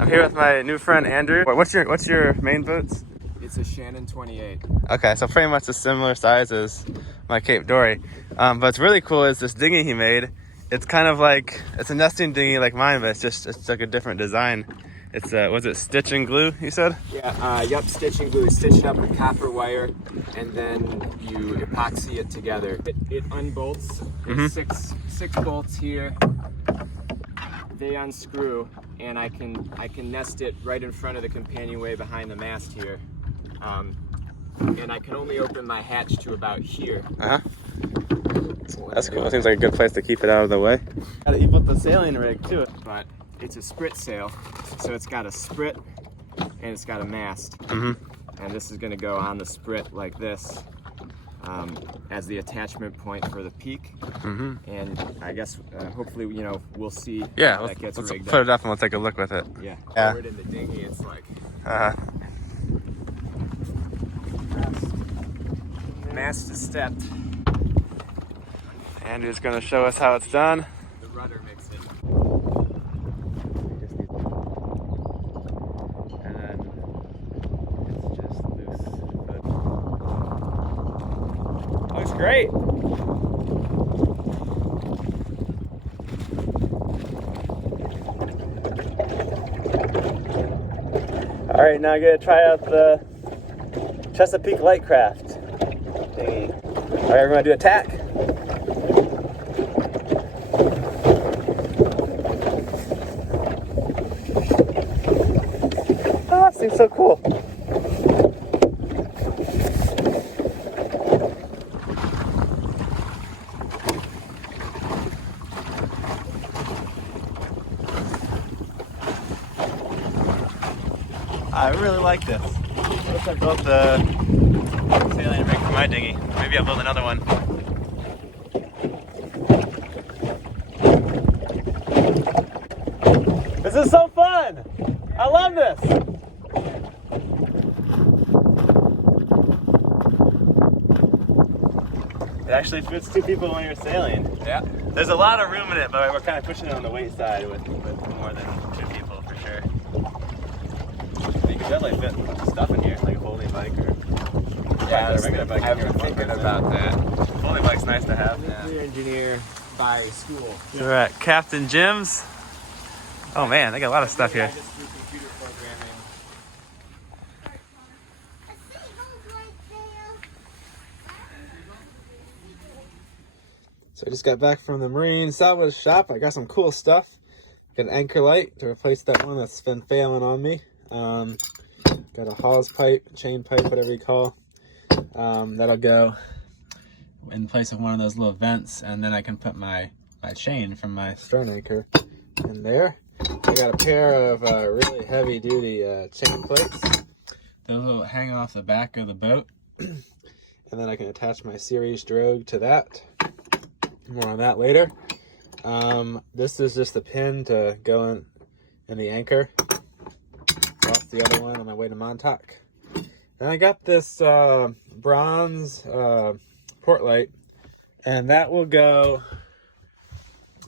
I'm here with my new friend Andrew. What's your main boats? It's a Shannon 28. Okay, so pretty much a similar size as my Cape Dory. But what's really cool is this dinghy he made. It's kind of like, it's a nesting dinghy like mine, but it's like a different design. It's was it stitch and glue, you said? Yeah, yep, stitch and glue. Stitch it up with copper wire, and then you epoxy it together. It unbolts. There's six bolts here. They unscrew, and I can nest it right in front of the companionway behind the mast here. And I can only open my hatch to about here. That's cool. It seems like a good place to keep it out of the way. You built the sailing rig too. But it's a sprit sail, so it's got a sprit and it's got a mast. And this is going to go on the sprit like this as the attachment point for the peak. And I guess hopefully, you know, we'll see. Yeah, that gets let's rigged put it up. up and we'll take a look with it. Yeah. Yeah. Forward in the dinghy, it's like mast is stepped. Andrew's going to show us how it's done. The rudder makes it. And then it's just loose. Looks great. All right, now I'm gonna try out the Chesapeake Lightcraft thingy. All right, we're gonna do a tack. Oh, that seems so cool. I really like this. Looks like I built the sailing rig for my dinghy. Maybe I'll build another one. This is so fun! I love this! It actually fits two people when you're sailing. Yeah. There's a lot of room in it, but we're kind of pushing it on the weight side with more than two people for sure. You could definitely fit a bunch of stuff in here, like a folding bike or Yeah, a regular bike. I've been thinking about that. Folding bike's nice to have. Nuclear engineer by school. So we're at Captain Jim's. Oh man, they got a lot of stuff here. I just do computer programming. So I just got back from the Marine salvage shop. I got some cool stuff. Got an anchor light to replace that one that's been failing on me. Got a hawse pipe, chain pipe, whatever you call. That'll go in place of one of those little vents, and then I can put my chain from my stern anchor in there. I got a pair of really heavy duty chain plates. Those will hang off the back of the boat. And then I can attach my series drogue to that. More on that later. This is just a pin to go in the anchor. Lost the other one on my way to Montauk. And I got this bronze port light, and that will go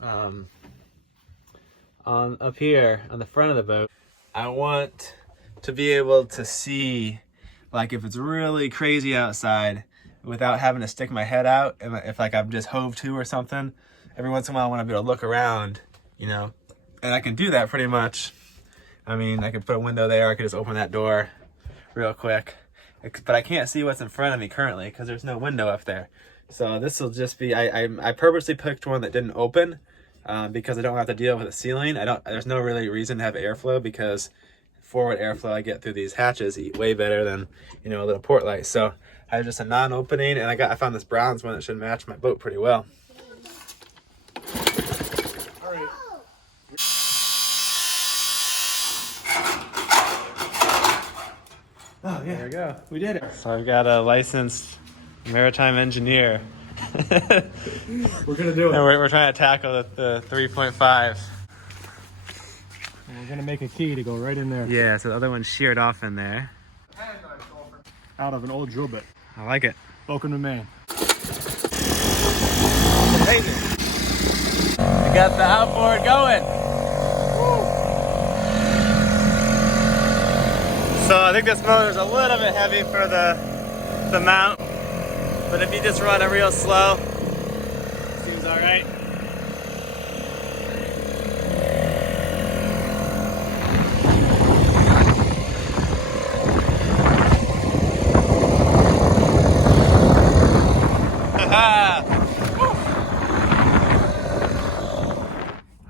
on up here on the front of the boat. I want to be able to see, like, if it's really crazy outside without having to stick my head out, and if like I'm just hove to or something. Every once in a while I want to be able to look around, you know, and I can do that pretty much. I mean, I could put a window there, I could just open that door real quick, but I can't see what's in front of me currently because there's no window up there. So this will just be, I purposely picked one that didn't open because I don't have to deal with the ceiling. There's no really reason to have airflow because forward airflow I get through these hatches eat way better than, you know, a little port light. So I have just a non-opening, and I found this bronze one that should match my boat pretty well. All right. Oh yeah, there we go. We did it. So I've got a licensed maritime engineer. We're gonna do it. And we're trying to tackle the 3.5. We're gonna make a key to go right in there. Yeah, so the other one's sheared off in there. Out of an old drill bit. I like it. Welcome to Maine. Amazing. We got the outboard going. Woo. So I think this motor's a little bit heavy for the mount, but if you just run it real slow, it seems all right.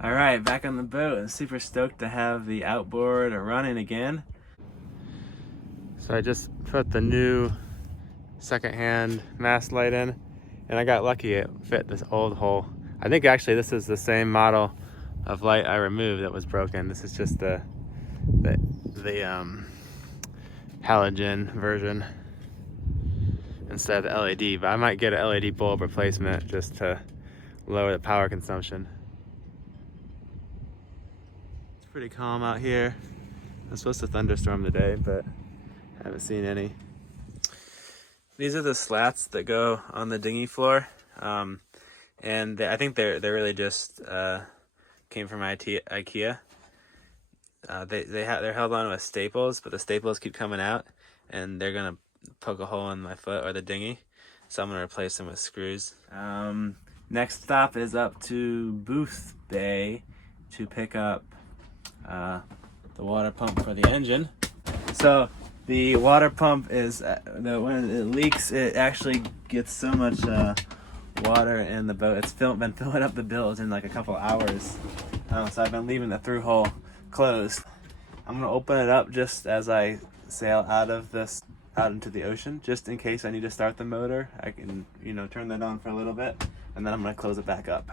All right, back on the boat. I'm super stoked to have the outboard running again. So I just put the new secondhand mast light in, and I got lucky it fit this old hole. I think actually this is the same model of light I removed that was broken. This is just the halogen version instead of the LED, but I might get an LED bulb replacement just to lower the power consumption. It's pretty calm out here. It's supposed to thunderstorm today, but I haven't seen any. These are the slats that go on the dinghy floor, and I think they're really just came from IKEA. They're held on with staples, but the staples keep coming out, and they're gonna poke a hole in my foot or the dinghy, so I'm gonna replace them with screws. Next stop is up to Boothbay to pick up the water pump for the engine. So the water pump is when it leaks, it actually gets so much water in the boat. It's been filling up the bilge in like a couple hours, so I've been leaving the through hole closed. I'm gonna open it up just as I sail out into the ocean, just in case I need to start the motor. I can, turn that on for a little bit, and then I'm gonna close it back up.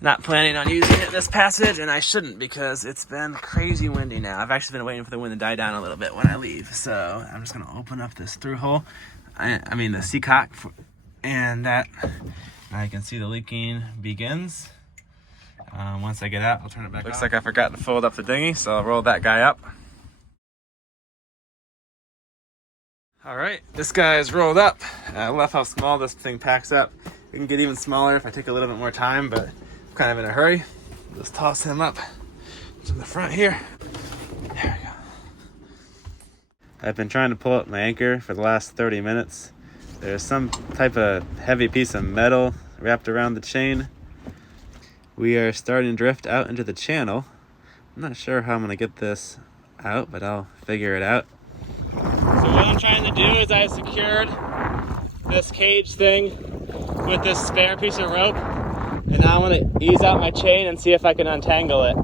Not planning on using it this passage, and I shouldn't because it's been crazy windy now. I've actually been waiting for the wind to die down a little bit when I leave, so I'm just gonna open up this through hole. I mean the seacock, and that I can see the leaking begins. Once I get out, I'll turn it back on. Looks like I forgot to fold up the dinghy, so I'll roll that guy up. All right, this guy is rolled up. I love how small this thing packs up. It can get even smaller if I take a little bit more time, but I'm kind of in a hurry. Just toss him up to the front here. There we go. I've been trying to pull up my anchor for the last 30 minutes. There's some type of heavy piece of metal wrapped around the chain. We are starting to drift out into the channel. I'm not sure how I'm gonna get this out, but I'll figure it out. So what I'm trying to do is I secured this cage thing with this spare piece of rope, and now I want to ease out my chain and see if I can untangle it.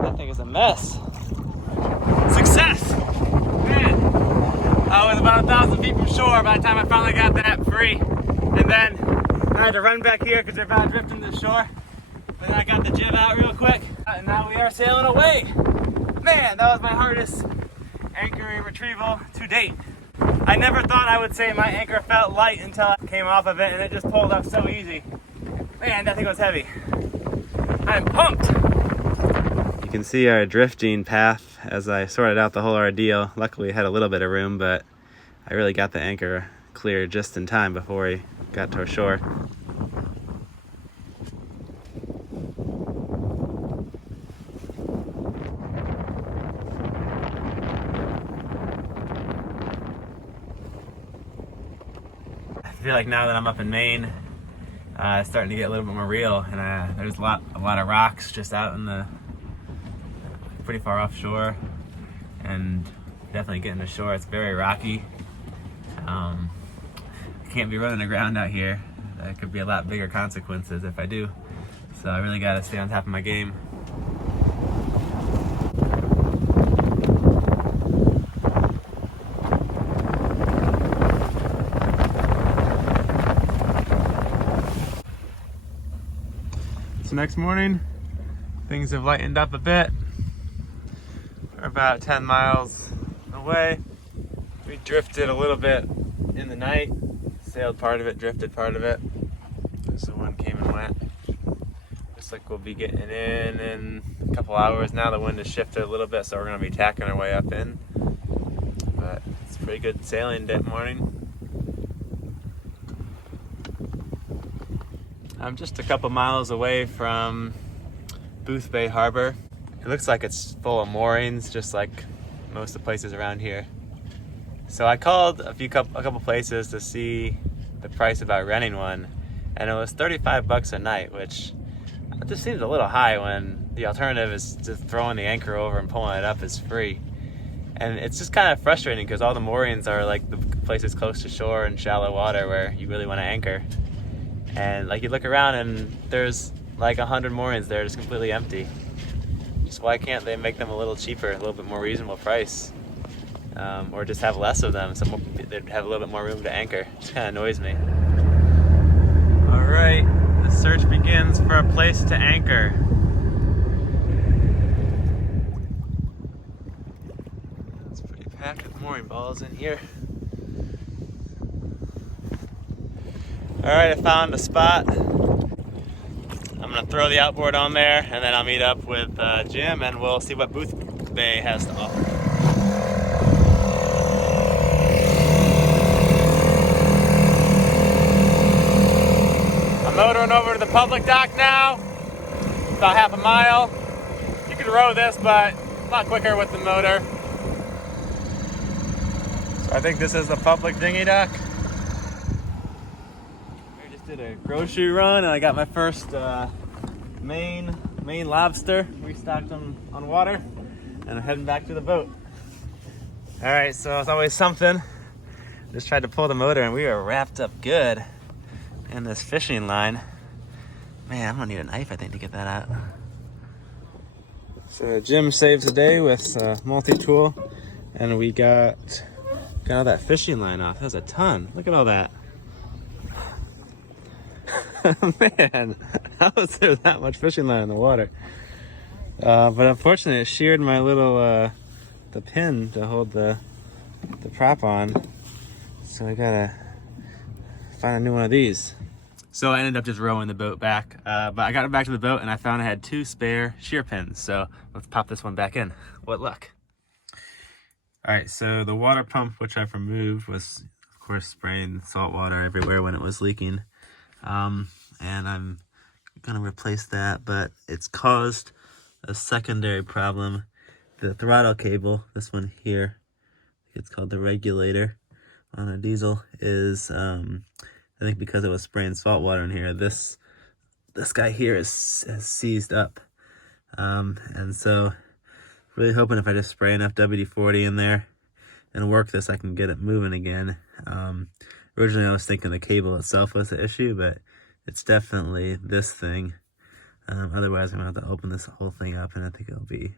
That thing is a mess. Success! Man, I was about 1,000 feet from shore by the time I finally got that free, and then I had to run back here because they're about drifting to the shore. But then I got the jib out real quick, and now we are sailing away. Man, that was my hardest anchor retrieval to date. I never thought I would say my anchor felt light until I came off of it, and it just pulled up so easy. Man, that thing was heavy. I'm pumped. You can see our drifting path as I sorted out the whole ordeal. Luckily, I had a little bit of room, but I really got the anchor clear just in time before we got to our shore. I feel like now that I'm up in Maine, it's starting to get a little bit more real, and there's a lot of rocks just out in the pretty far offshore, and definitely getting to shore. It's very rocky. I can't be running aground out here. There could be a lot bigger consequences if I do, so I really got to stay on top of my game. So next morning, things have lightened up a bit. We're about 10 miles away. We drifted a little bit in the night, sailed part of it, drifted part of it. So one came and went. Looks like we'll be getting in a couple hours. Now the wind has shifted a little bit, so we're gonna be tacking our way up in. But it's pretty good sailing that morning. I'm just a couple miles away from Boothbay Harbor. It looks like it's full of moorings, just like most of the places around here. So I called a couple places to see the price about renting one, and it was 35 bucks a night, which just seems a little high when the alternative is just throwing the anchor over and pulling it up is free. And it's just kind of frustrating because all the moorings are like the places close to shore and shallow water where you really want to anchor. And like you look around and there's like 100 moorings there just completely empty. Just why can't they make them a little cheaper, a little bit more reasonable price? Or just have less of them so they'd have a little bit more room to anchor. It just kind of annoys me. All right, the search begins for a place to anchor. It's pretty packed with mooring balls in here. All right, I found a spot. I'm gonna throw the outboard on there, and then I'll meet up with Jim, and we'll see what Boothbay has to offer. I'm motoring over to the public dock now. About half a mile. You can row this, but a lot quicker with the motor. So I think this is the public dinghy dock. Did a grocery run and I got my first Maine lobster. Restocked them on water and I'm heading back to the boat. All right, so it's always something. Just tried to pull the motor and we are wrapped up good in this fishing line. Man, I'm gonna need a knife, I think, to get that out. So Jim saves the day with multi-tool, and we got all that fishing line off. That was a ton. Look at all that. Man, how was there that much fishing line in the water? But unfortunately, it sheared my little the pin to hold the prop on. So I gotta find a new one of these. So I ended up just rowing the boat back, but I got it back to the boat and I found I had 2 spare shear pins. So let's pop this one back in. What luck. All right, so the water pump, which I've removed, was of course spraying salt water everywhere when it was leaking. And I'm gonna replace that, but it's caused a secondary problem. The throttle cable, this one here, it's called the regulator on a diesel, is I think because it was spraying salt water in here, this guy here has seized up. And so really hoping if I just spray enough WD-40 in there and work this, I can get it moving again. Originally I was thinking the cable itself was the issue, but it's definitely this thing. Otherwise I'm gonna have to open this whole thing up and I think it'll be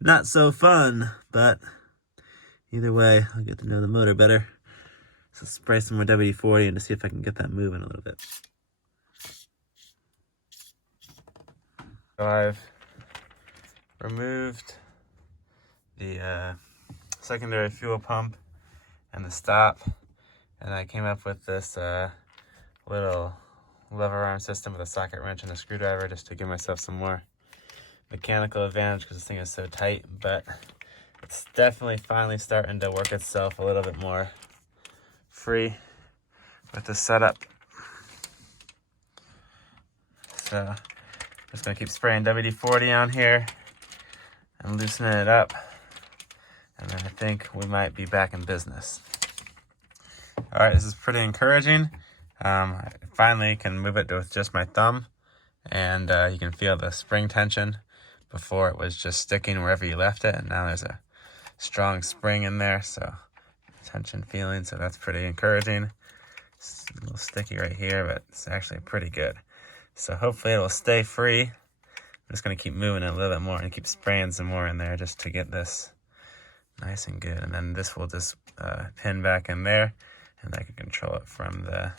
not so fun, but either way, I'll get to know the motor better. So spray some more WD-40 and to see if I can get that moving a little bit. So I've removed the secondary fuel pump and the stop, and I came up with this little lever arm system with a socket wrench and a screwdriver just to give myself some more mechanical advantage because this thing is so tight, but it's definitely finally starting to work itself a little bit more free with the setup. So I'm just gonna keep spraying WD-40 on here and loosening it up, and then I think we might be back in business. All right, this is pretty encouraging. I finally can move it with just my thumb, and you can feel the spring tension. Before it was just sticking wherever you left it, and now there's a strong spring in there, so tension feeling, so that's pretty encouraging. It's a little sticky right here, but it's actually pretty good. So hopefully it'll stay free. I'm just gonna keep moving it a little bit more and keep spraying some more in there just to get this nice and good. And then this will just pin back in there, and I can control it from the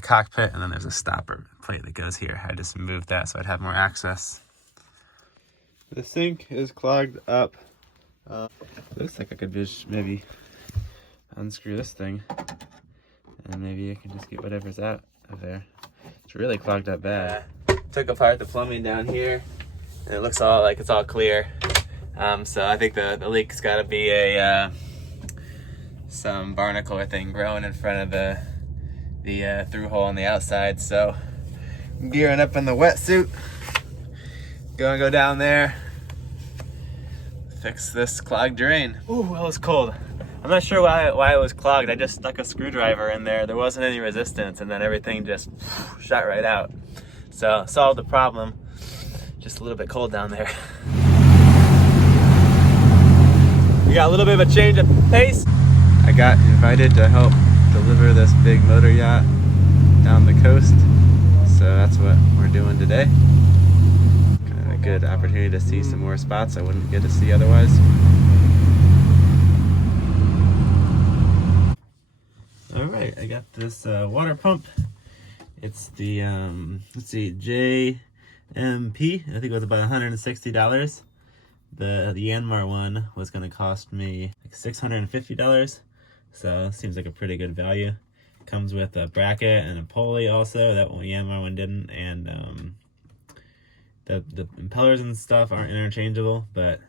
cockpit, and then there's a stopper plate that goes here. I just moved that so I'd have more access. The sink is clogged up. Looks like I could just maybe unscrew this thing and maybe I can just get whatever's out of there. It's really clogged up bad. Took apart the plumbing down here and it looks all like it's all clear. So I think the leak's got to be a some barnacle thing growing in front of the through hole on the outside. So I'm gearing up in the wetsuit. Gonna go down there, fix this clogged drain. Ooh, well, it was cold. I'm not sure why it was clogged. I just stuck a screwdriver in there. There wasn't any resistance, and then everything just shot right out. So solved the problem. Just a little bit cold down there. We got a little bit of a change of pace. I got invited to help deliver this big motor yacht down the coast. So that's what we're doing today. Kind of a good opportunity to see some more spots I wouldn't get to see otherwise. All right, I got this water pump. It's the, let's see, JMP. I think it was about $160. The Yanmar one was gonna cost me like $650. So seems like a pretty good value. Comes with a bracket and a pulley also. That one, Yanmar one didn't. And the impellers and stuff aren't interchangeable, but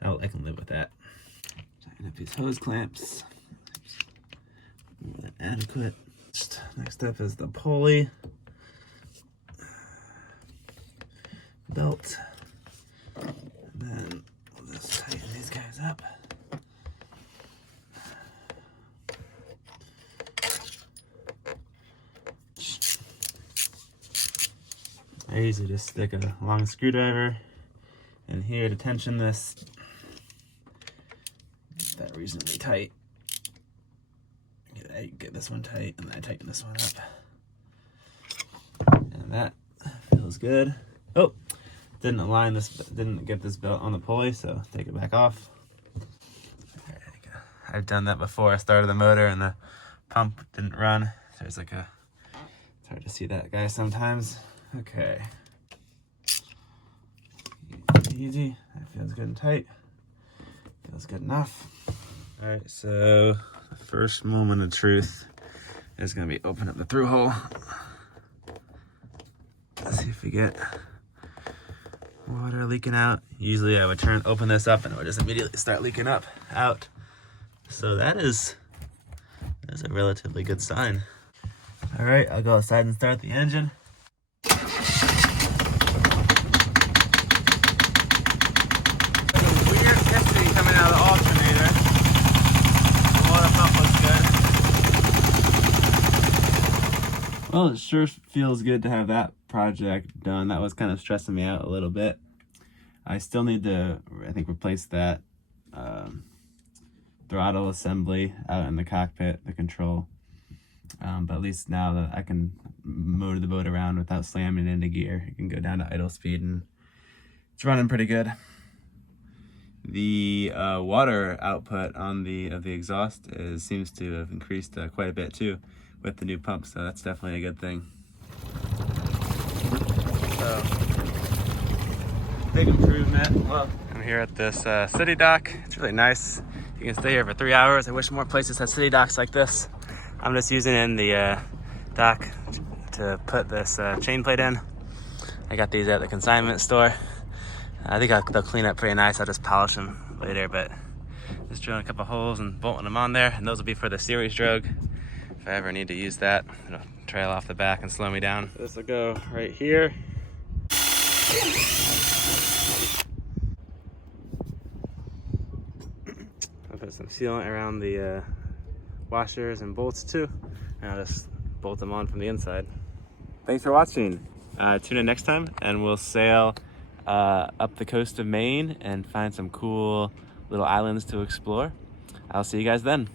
I can live with that. Tighten up these hose clamps. More than adequate. Next up is the pulley, belt, and then we'll just tighten these guys up. I usually just stick a long screwdriver in here to tension this. Get that reasonably tight. Get this one tight, and then I tighten this one up. And that feels good. Oh, didn't align this, didn't get this belt on the pulley, so take it back off. There you go. I've done that before. I started the motor and the pump didn't run. There's like a, it's hard to see that guy sometimes. Okay. Easy. That feels good and tight. Feels good enough. All right, so the first moment of truth is gonna be open up the through hole. Let's see if we get water leaking out. Usually I would open this up and it would just immediately start leaking out. So that's a relatively good sign. All right, I'll go outside and start the engine. Weird hissing coming out of the alternator. The water pump looks good. Well, it sure feels good to have that project done. That was kind of stressing me out a little bit. I still need to, I think, replace that throttle assembly out in the cockpit, the control. But at least now that I can motor the boat around without slamming into gear, you can go down to idle speed and it's running pretty good. The water output on of the exhaust seems to have increased quite a bit too with the new pump, so that's definitely a good thing. So, big improvement. Well, I'm here at this city dock. It's really nice. You can stay here for 3 hours. I wish more places had city docks like this. I'm just using the dock to put this chain plate in. I got these at the consignment store. I think they'll clean up pretty nice. I'll just polish them later, but just drilling a couple holes and bolting them on there. And those will be for the series drogue. If I ever need to use that, it'll trail off the back and slow me down. This will go right here. I'll put some sealant around the washers and bolts too, and I'll just bolt them on from the inside. Thanks for watching. Tune in next time and we'll sail up the coast of Maine and find some cool little islands to explore. I'll see you guys then.